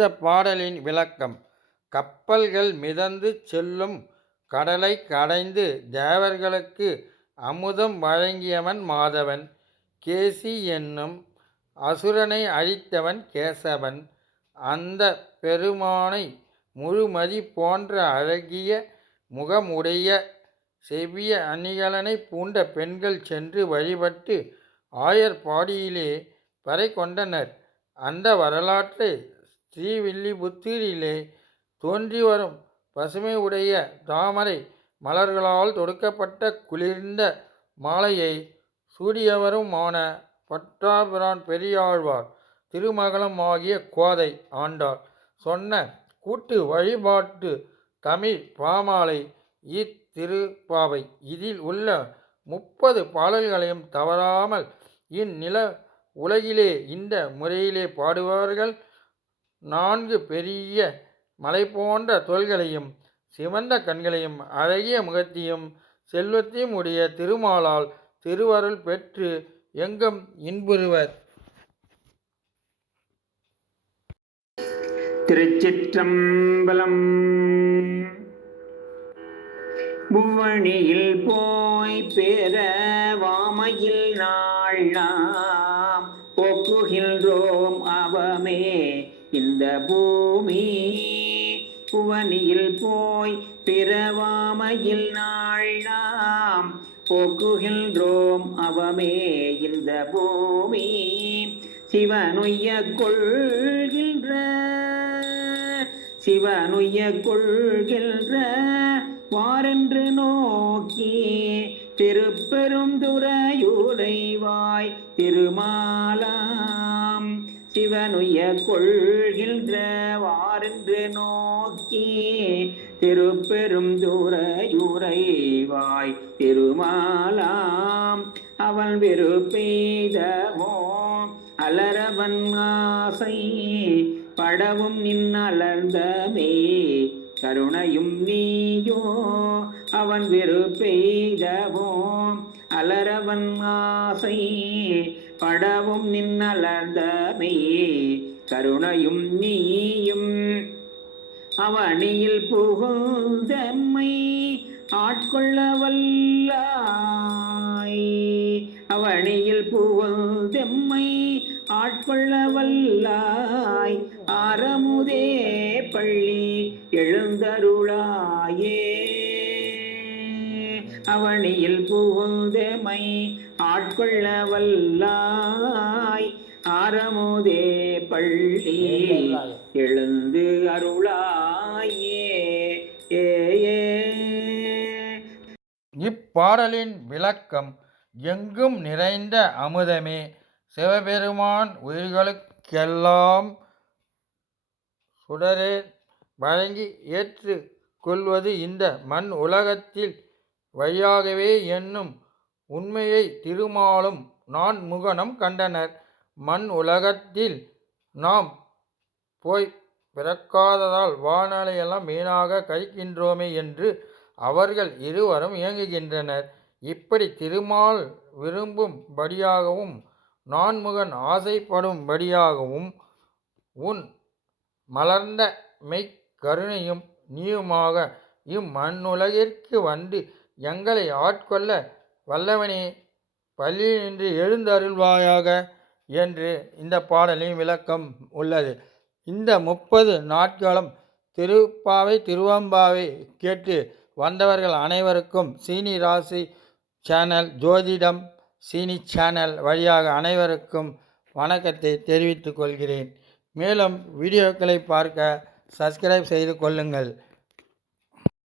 இந்த பாடலின் விளக்கம். கப்பல்கள் மிதந்து செல்லும் கடலை கடைந்து தேவர்களுக்கு அமுதம் வழங்கியவன் மாதவன். கேசி என்னும் அசுரனை அழித்தவன் கேசவன். அந்த பெருமானை முழுமதி போன்ற அழகிய முகமுடைய செவ்விய அணிகலனை பூண்ட பெண்கள் சென்று வழிபட்டு ஆயர்பாடியிலே பறை கொண்டனர். அந்த வரலாற்றை ஸ்ரீவில்லிபுத்தூரிலே தோன்றி வரும் பசுமை உடைய தாமரை மலர்களால் தொடுக்கப்பட்ட குளிர்ந்த மாலையை சூடியவருமான பட்டாபிரான் பெரியாழ்வார் திருமகளும் ஆகிய கோதை ஆண்டாள் சொன்ன கூட்டு வழிபாட்டு தமிழ் பாமாலை இத்திருப்பாவை. இதில் உள்ள 30 பாடல்களையும் தவறாமல் இந்நில உலகிலே இந்த முறையிலே பாடுபவர்கள் 4 பெரிய மலை போன்ற தோள்களையும் சிவந்த கண்களையும் அழகிய முகத்தையும் செல்வத்தையும் உடைய திருமாலால் திருவருள் பெற்று எங்கும் இன்புறுவர். திருச்சிற்றம்பலம். புவனியில் போய் பெற வாமையில் நாள்நாம் போக்குகின்றோம் அவமே இந்த பூமி. புவனியில் போய் பிறவாமையில் நாள்நாம் போக்குகின்றோம் அவமே இந்த பூமி. சிவனுய்ய கொள்கின்ற வாரென்று நோக்கி திருப்பெருந்துறையூரைவாய் திருமாலாம். சிவனுய்ய கொள்கின்ற வாரென்று நோக்கி திருப்பெருந்துறையூரைவாய் திருமாலாம். அவன் விருப்பெய்தமோ அலரவன் ஆசை படவும் நின்னலர்ந்தமே கருணையும் நீயோ. அவன் விருப்பெய்தமோ அலரவன் ஆசை படவும் நின்னலர்ந்தமே கருணையும் நீயும். அவனியில் புகுந்தம்மை ஆட்கொள்ள வல்லாய். அவனியில் புகுந்தெம்மை ஆட்கொள்ள வல்லாய். ஆரமுதே பள்ளி எழுந்தருளாயே. அவனியில் புகுந்தெம்மை ஆட்கொள்ள வல்லாய். ஆரமுதே பள்ளி எழுந்து அருளாயே. இப்பாடலின் விளக்கம். எங்கும் நிறைந்த அமுதமே சிவபெருமான் உயிர்களுக்கெல்லாம் சுடரே வழங்கி ஏற்று கொள்வது இந்த மண் உலகத்தில் வழியாகவே என்னும் உண்மையை திருமாலும் நான்முகனும் கண்டனர். மண் உலகத்தில் நாம் போய் பிறக்காததால் வாழ்நாளையெல்லாம் வீணாக கழிக்கின்றோமே என்று அவர்கள் இருவரும் இயங்குகின்றனர். இப்படி திருமால் விரும்பும்படியாகவும் நான்முகன் ஆசைப்படும்படியாகவும் உன் மலர்ந்த மெய்க்கருணையும் நீயுமாக இம்மண்ணுலகிற்கு வந்து எங்களை ஆட்கொள்ள வல்லவனே பள்ளி நின்று எழுந்தருள்வாயாக என்று இந்த பாடலின் விளக்கம் உள்ளது. இந்த 30 நாட்களும் திருப்பாவை திருவம்பாவை கேட்டு வந்தவர்கள் அனைவருக்கும் சீனி ராசி சேனல் ஜோதிடம் சீனி சேனல் வழியாக அனைவருக்கும் வணக்கத்தை தெரிவித்துக் கொள்கிறேன். மேலும் வீடியோக்களை பார்க்க சப்ஸ்கிரைப் செய்து கொள்ளுங்கள்.